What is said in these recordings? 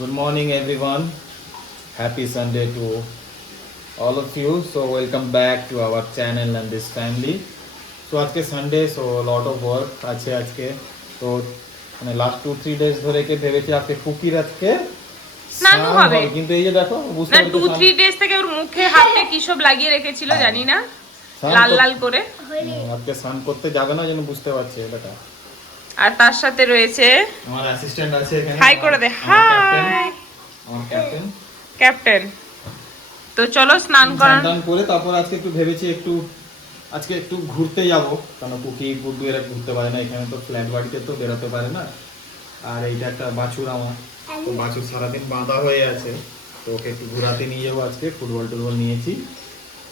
Good morning, everyone. Happy Sunday to all of you. So, welcome back to our channel and this family. So, আজকে Sunday, so a lot of work আছে আজকে. তো মানে last 2-3 days ধরে কে ভেবেছি আজকে কুকির আজকে স্নান হবে, কিন্তু এই যে দেখো বুঝতে না পারছো 2-3 ডেজ থেকে ওর মুখে হাতে কি সব লাগিয়ে রেখেছিল জানি না, লাল লাল করে। আজকে স্নান করতে যাবে না যেন বুঝতে পারছি এটা। আর তার সাথে রয়েছে আমার অ্যাসিস্ট্যান্ট আছে এখানে, হাই করে দে, হাই আমার ক্যাপ্টেন। ক্যাপ্টেন। তো চলো স্নান করে তারপর আজকে একটু ভেবেছি আজকে একটু ঘুরতে যাব, কারণ কুকি গুড্ডু এরা ঘুরতে পারে না, এখানে তো ফ্ল্যাট বাড়িতে তো বেরোতে পারে না। আর এইটা একটা বাছুর আমার, তো বাছুর সারাদিন বাঁধা হয়ে আছে, তো ওকে একটু ঘোরাতে নিয়ে যাবো আজকে। ফুটবল টুটবল নিয়েছি,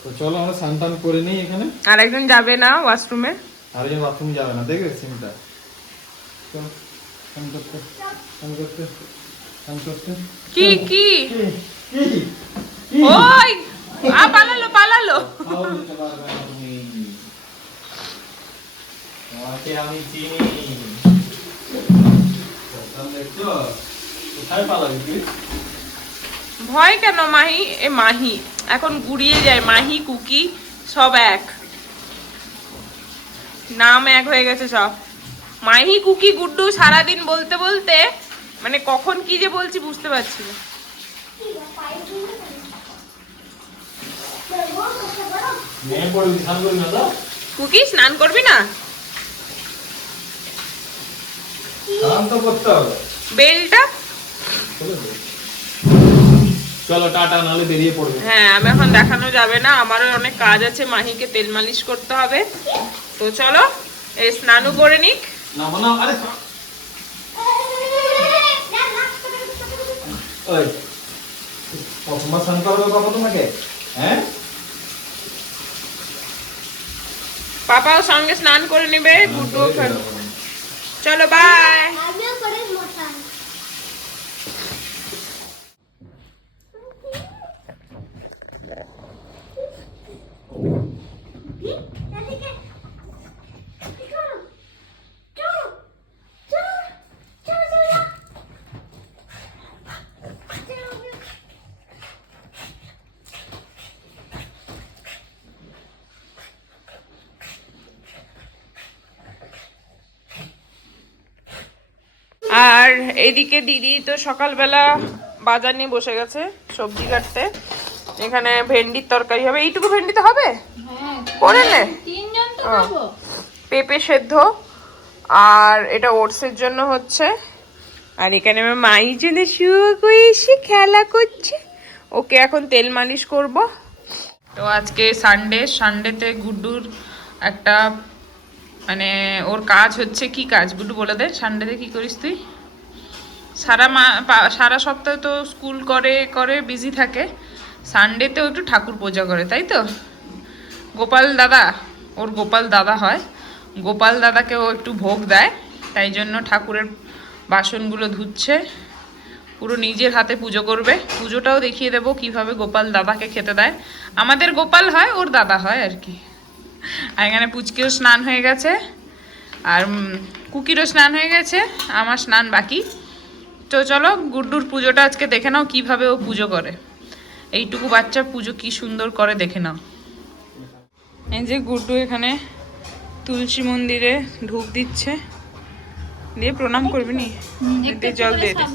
তো চলো আমরা স্নান করে নিই এখানে। আর একজন যাবে না ওয়াশরুমে, আরেকজন বাথরুমে যাবে না, দেখবে সিমটা। চলো স্নান করতে স্নান করতে স্নান করতে। কি কি ওই পালালো পালালো। আমি চিনি, কোথায় পালাবি? ভয় কেন মাহি? এ মাহি এখন গুড়িয়ে যায়, মাহি কুকি সব এক, নাম এক হয়ে গেছে সব। মাহি কুকি গুড্ডু সারাদিন বলতে বলতে মানে কখন কি যে বলছি বুঝতে পারছি না। কুকি স্নান করবি না? বেলটা চলো টাটা, নাহলে বেরিয়ে পড়বে। হ্যাঁ, আমি এখন দেখানো যাবে না, আমারও অনেক কাজ আছে, মাহিকে তেল মালিশ করতে হবে। তো চলো এই স্নানও করে নিক। পাপাও সঙ্গে স্নান করে নেবে, গুড্ডু। চলো বাই। আর এইদিকে দিদি তো সকালবেলা বাজার নিয়ে বসে গেছে সবজি কাটতে। এখানে ভেন্ডির তরকারি হবে, এইটুকু ভেন্ডিতে হবে করে নে। পেঁপে সেদ্ধ, আর এটা ওটসের জন্য হচ্ছে। আর এখানে আমার মাই জন্য শুয়ে এসে খেলা করছে, ওকে এখন তেল মালিশ করব। তো আজকে সানডেতে গুড্ডুর একটা মানে ওর কাজ হচ্ছে, কি কাজ গুড্ডু বলে দে। সানডেতে কি করিস তুই? সারা সপ্তাহে তো স্কুল করে বিজি থাকে, সানডেতেও একটু ঠাকুর পূজা করে, তাই তো? গোপাল দাদা, ওর গোপাল দাদা হয়, গোপাল দাদাকে ও একটু ভোগ দেয়, তাই জন্য ঠাকুরের বাসনগুলো ধুচ্ছে, পুরো নিজের হাতে পুজো করবে। পুজোটাও দেখিয়ে দেবো কিভাবে গোপাল দাদাকে খেতে দেয়। আমাদের গোপাল হয়, ওর দাদা হয় আর কি। আর এখানে পুচকিও স্নান হয়ে গেছে, আর কুকিরও স্নান হয়ে গেছে, আমার স্নান বাকি। তো চলো গুড্ডুর পুজোটা আজকে দেখে নাও, কিভাবে ও পুজো করে। এইটুকু বাচ্চা পুজো কি সুন্দর করে দেখে নাও। এই যে গুড্ডু এখানে তুলসী মন্দিরে ধূপ দিচ্ছে, দিয়ে প্রণাম করবি নি, জল দিয়ে দে।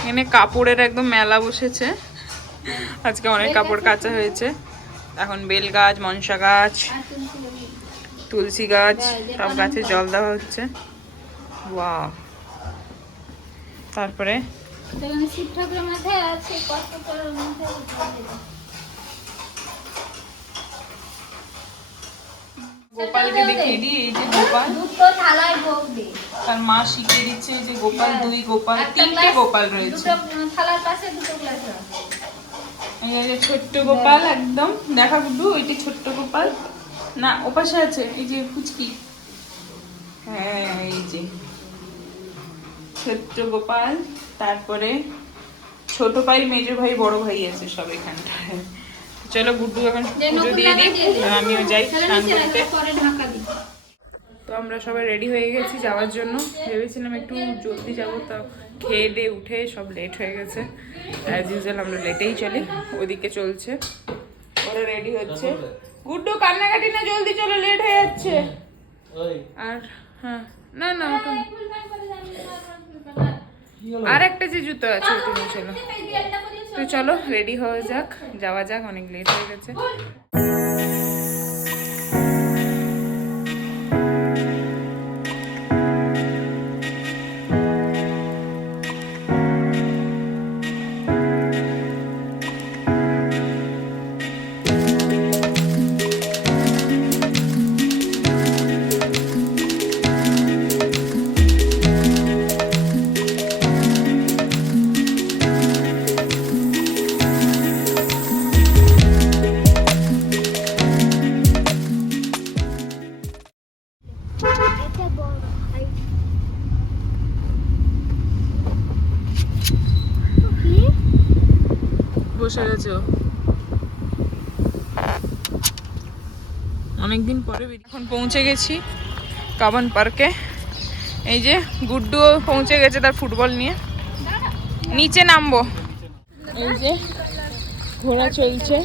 এখানে কাপড়ের একদম মেলা বসেছে, আজকে অনেক কাপড় কাচা হয়েছে। এখন বেল গাছ, মনসা গাছ, তুলসী গাছ, সব গাছে জল দেওয়া হচ্ছে। ওয়াও। তারপরে গোপালকে দেখিয়ে দিই, এই যে গোপাল, তার মা শিখিয়ে দিচ্ছে, এই যে গোপাল, দুই গোপাল, তিনটে গোপাল রয়েছে। এই যে ছোট্ট গোপাল, একদম দেখা গুড্ডু, ওইটি ছোট্ট গোপাল না, ওপাশে আছে এই যে ফুচকি। হ্যাঁ, এই যে ছোট্ট গোপাল, তারপরে ছোট ভাই, মেজ ভাই, বড় ভাই আছে সব এখানটায়। চলো গুড্ডু এখন পুজো দিয়ে দিই, আমিও যাই স্নান করতে। তো আমরা সবাই রেডি হয়ে গেছি যাওয়ার জন্য। ভেবেছিলাম একটু জলদি যাবো, তা খেয়ে দিয়ে উঠে সব লেট হয়ে গেছে। অ্যাজ ইউজুয়াল আমরা লেটেই চলি। ওদিকে চলছে, ওরা রেডি হচ্ছে। গুড্ডু কান্নাকাটি না, জলদি চলো, লেট হয়ে যাচ্ছে। আর হ্যাঁ, না না ওটা না। আর একটা যে জুতো আছে ওটা নিয়ে চলো। তো চলো রেডি হয়ে যাক, যাওয়া যাক, অনেক লেট হয়ে গেছে। বসে গেছে অনেকদিন পরে। এখন পৌঁছে গেছি কাবান পার্কে। এই যে গুড্ডু পৌঁছে গেছে তার ফুটবল নিয়ে। নিচে নামবো। এই যে ঘোরা চলছে,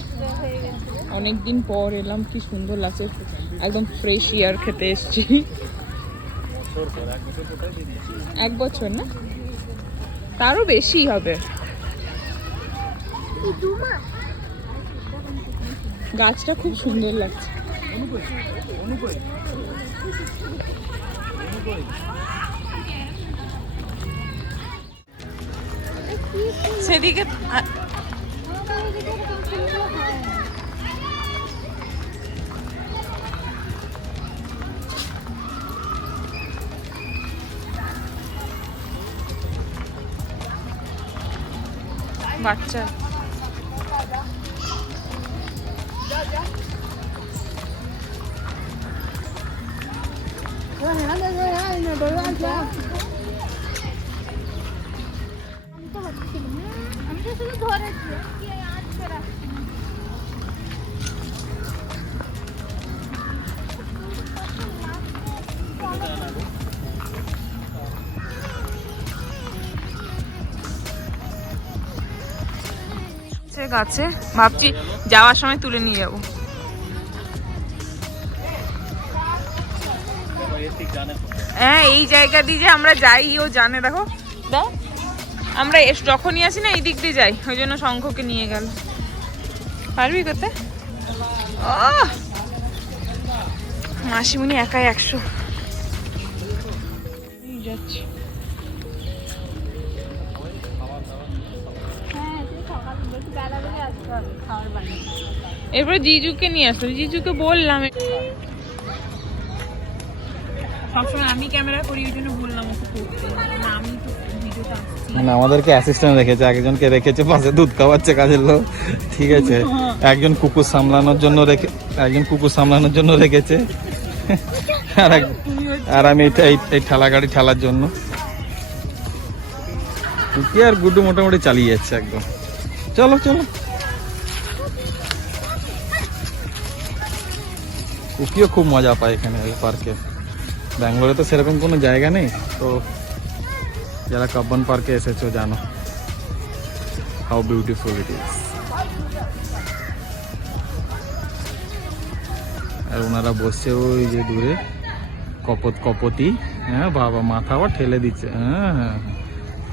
অনেকদিন পর এলাম, কি সুন্দর লাগছে, একদম ফ্রেশ এয়ার খেতে এসছি। 1 বছর না, তারও বেশি হবে। গাছটা খুব সুন্দর লাগছে। সেদিকে বাচ্চা গাছে, ভাবছি যাওয়ার সময় তুলে নিয়ে যাবো। হ্যাঁ, এই জায়গা দিয়ে যে আমরা যাই ও জানে। দেখো দাও, আমরা যখনই আসি না এই দিক দিয়ে যাই, ওই জন্য শঙ্খকে নিয়ে গেল। পারবি করতে? ও মাসিমণি একাই 100 যাচ্ছি। এরপরে জিজুকে নিয়ে আসলো, জিজুকে বললাম সবসময় আমি ক্যামেরা করি, ওই জন্য বললাম ওকে করতে। না আমি তো ভিডিওটা মানে আমাদেরকে অ্যাসিস্ট্যান্ট রেখেছে, একজনকে রেখেছে পাশে দুধ খাওয়াচ্ছে কাজের লোক, ঠিক আছে। একজন কুকুর সামলানোর জন্য রেখেছে, আর আমি এই ঠেলা গাড়ি ঠেলার জন্য। কুকি আর গুড্ডু মোটামুটি চালিয়ে যাচ্ছে একদম। চলো চলো, কুকিও খুব মজা পায় এখানে এই পার্কে। ব্যাঙ্গালোরে তো সেরকম কোনো জায়গা নেই, তো যারা কাব্বান পার্কে এসেছো জানো হাউ বিউটিফুল ইট ইজ। আর ওনারা বসছে ওই যে দূরে কপতি। হ্যাঁ বাবা, মাথা আবার ঠেলে দিচ্ছে। হ্যাঁ হ্যাঁ,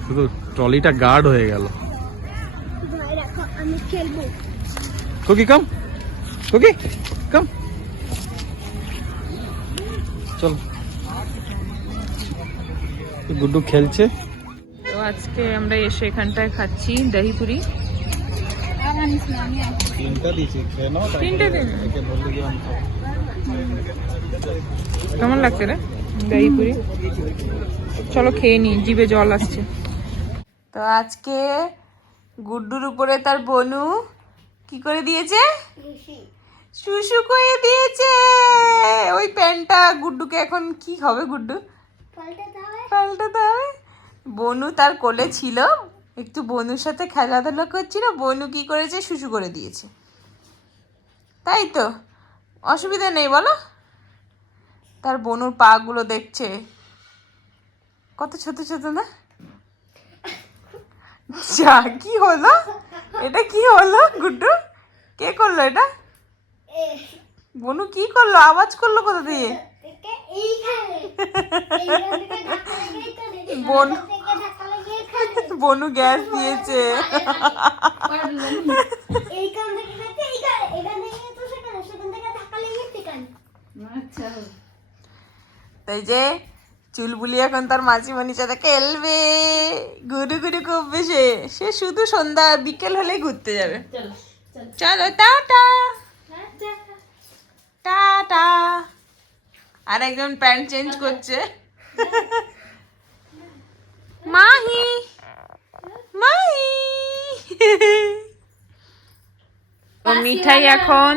শুধু ট্রলিটা গার্ড হয়ে গেল। কুকি কাম, কুকি কাম, চলো। গুড্ডু খেলছে। তো আজকে আমরা এসে এখানটায় খাচ্ছি দহিপুরি। কেমন লাগছে রে দহিপুরি? চলো খেয়ে নি, জিভে জল আসছে। তো আজকে গুড্ডুর উপরে তার বনু কি করে দিয়েছে? শুশু করে দিয়েছে। ওই প্যান্টটা গুড্ডুকে এখন কি হবে? গুড্ডু পাল্টাতে হবে। বনু তার কোলে ছিল, একটু বনুর সাথে খেলাধুলা করছিল, বনু কি করেছে? শুশু করে দিয়েছে। তাই তো, অসুবিধা নেই বলো? তার বনুর পা গুলো দেখছে, কত ছোট ছোট না। যা, কি হলো এটা, কি হলো গুড্ডু, কে করলো এটা? বনু কি করলো, আওয়াজ করলো কোথা দিয়ে? বনু বনু গ্যাস দিয়েছে। তাই যে চুলবুলি এখন তার মাসিমণির সাথে খেলবে, ঘুরু ঘুরু করবে। সে শুধু সন্ধ্যা বিকেল হলে ঘুরতে যাবে। চলো টাটা টাটা। আর একজন প্যান্ট চেঞ্জ করছে। মাহি মাহি। ও মিঠাই এখন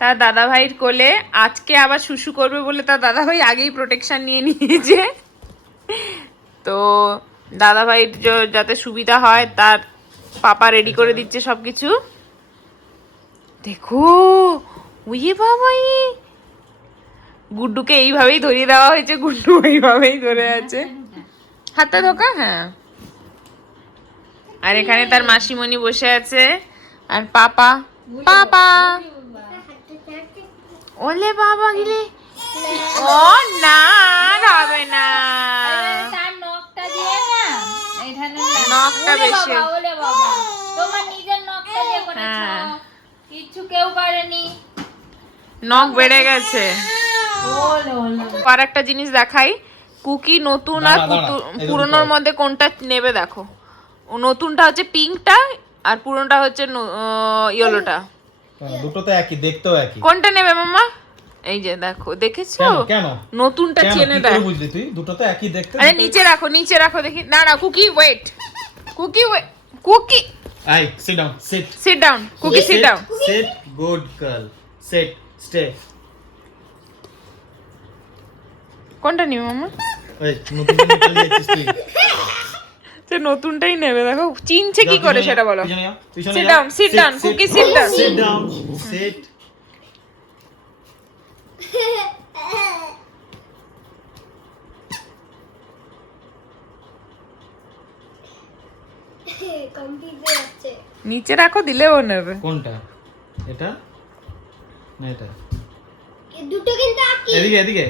তার দাদা ভাইয়ের কোলে। আজকে আবার শুশু করবে বলে তার দাদা ভাই আগেই প্রোটেকশন নিয়ে নিয়েছে। তো দাদা ভাইয়ের যাতে সুবিধা হয় তার পাপা রেডি করে দিচ্ছে সবকিছু। দেখো উইয়ে বাবা, গুড্ডুকে এইভাবেই ধরিয়ে দেওয়া হয়েছে, গুড্ডু এইভাবেই ধরে আছে, হাতটা ধোকা। হ্যাঁ, আর এখানে তার মাসিমণি বসে আছে আর পাপা পাপা। ওলে বাবা গিলে, ও না হবে না, নখটা বেশি। তোমার নিজের নখটা দিয়ে করেছো, কিছু কেউ করেনি, নখ বেড়ে গেছে। আর একটা জিনিস দেখাই, কুকি নতুন আর পুরনোর মধ্যে কোনটা নেবে দেখো। ও নতুনটা হচ্ছে পিঙ্কটা আর পুরনোটা হচ্ছে ইয়েলোটা। দুটো তো একই, দেখতেও একই। কোনটা নেবে মাম্মা? এই যে দেখো, দেখেছো? কেন নতুনটা চেনে দেয়। বুঝলি তুই, দুটো তো একই দেখতে। আরে নিচে রাখো, নিচে রাখো দেখি। না না Cookie wait, Cookie wait, Cookie I sit down, sit down, Cookie sit down, sit, good girl, sit, stay. কোনটা নিবে মাম্মা? ওই নতুনটা নিয়ে চলে যাচ্ছিস তুই। সে নতুনটাই নেবে, দেখো চিনছে কি করে সেটা বলো। পিছনে যাও, পিছনে সিট যাও। Down, sit down, Cookie sit down, sit down, sit. নিচে রাখো, দিলেও নেবে। কোনটা? এটা না এটা? দুটো কিন্তু একই, এদিকে এদিকে।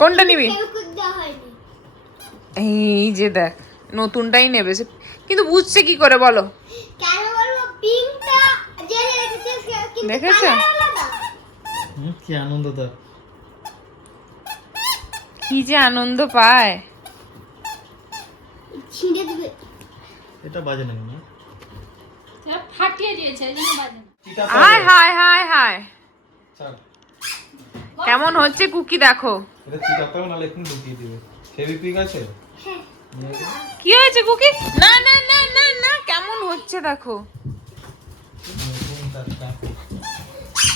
কোনটা নিবি? কেউ দেওয়া হয়নি। এই যে দেখ, নতুনটাই নেবে সে, কিন্তু বুঝছে কি করে বলো? কেন বলবো, পিঙ্কটা যে রেখেছে কিন্তু দেখেছো? কালার আলাদা। কি আনন্দ তো। কি যে আনন্দ পায়। ছিঁড়ে দিবে, এটা বাজে না না? ফাটিয়ে দিয়েছে এই জন্য বাজে না। হায় হায় হায় হায়, চল কেমন হচ্ছে কুকি দেখো। এটা চিটাতে হবে, নালে এখন ঢুকিয়ে দিবে। ফেভিকুইক আছে? হ্যাঁ, কি হয়েছে কুকি? না না না না না, কেমন হচ্ছে দেখো।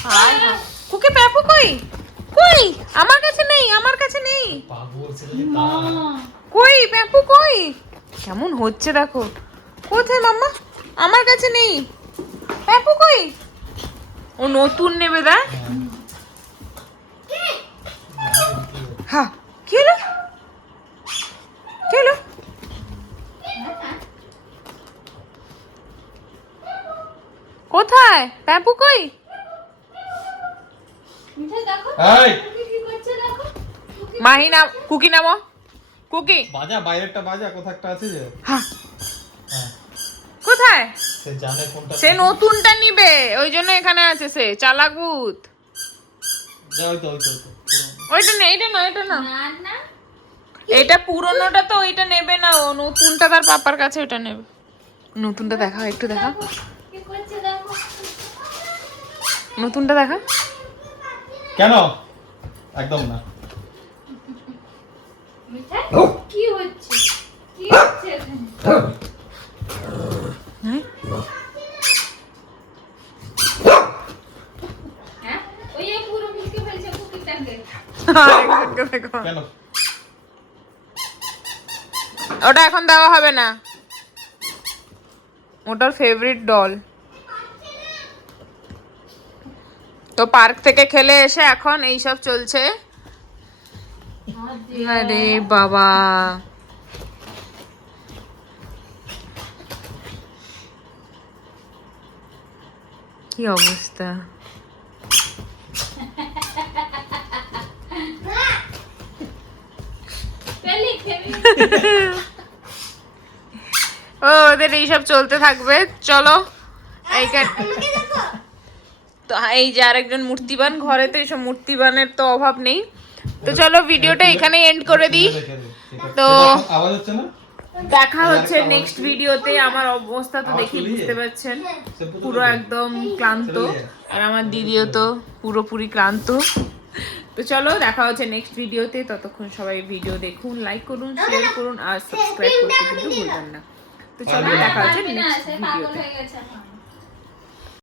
হায় হায়, কুকি প্যাপু কই? কই? আমার কাছে নেই, আমার কাছে নেই। পাগল ছেলে। কই প্যাপু কই? কেমন হচ্ছে দেখো। কোথায় মাম্মা? আমার কাছে নেই। প্যাপু কই? ও নতুন নেবে দা। হ্যাঁ, কি হলো? কি হলো? কোথায় প্যাপু কই? মিঠা দেখো এই কি করছে, দেখো মাহি নাম, কুকি নামো, কুকি। বাজা, বাইরেরটা বাজা, কোথা একটা আছে যে। হ্যাঁ, হ্যাঁ, কোথায়? সে জানে কোনটা। সে নতুনটা নিবে, ওই জন্য এখানে আছে সে, চালাক ভূত। যা, ওই তো পুরো। ওইটা না, এটা না, এটা না, না না, এটা পুরনোটা তো ওইটা নেবে না, ও নতুনটা তার পাপার কাছে ওটা নেবে। নতুনটা দেখা, একটু দেখা, কি করছে দেখো, নতুনটা দেখা। কেন? একদম না। মিঠা কি হচ্ছে, কি হচ্ছে এখানে? হ্যাঁ? হ্যাঁ, ওই যে পুরো মুখে ফেলছে কুকিটাকে। আরেকজনকে দেখো। কেন? ওটা এখন দেওয়া হবে না, ওটার ফেভারিট ডল। তো পার্ক থেকে খেলে এসে এখন এইসব চলছে। আরে বাবা, কি অবস্থা। ও ওদের এইসব চলতে থাকবে। চলো এইখানে তো এই যে আরেকজন মূর্তিবান, ঘরে তো এইসব মূর্তিবানের তো অভাব নেই। তো চলো ভিডিওটা এখানে এন্ড করে দিই। তো আওয়াজ হচ্ছে না? দেখা হচ্ছে নেক্সট ভিডিওতে। আমার অবস্থা তো দেখি বুঝতে পারছেন, পুরো একদম ক্লান্ত, আর আমার দিদিও তো পুরোপুরি ক্লান্ত। তো চলো দেখা হচ্ছে নেক্সট ভিডিওতে। ততক্ষণ সবাই ভিডিও দেখুন, লাইক করুন, শেয়ার করুন আর সাবস্ক্রাইব করতে কিন্তু ভুলবেন না। তো চলো দেখা হচ্ছে নেক্সট ভিডিওতে।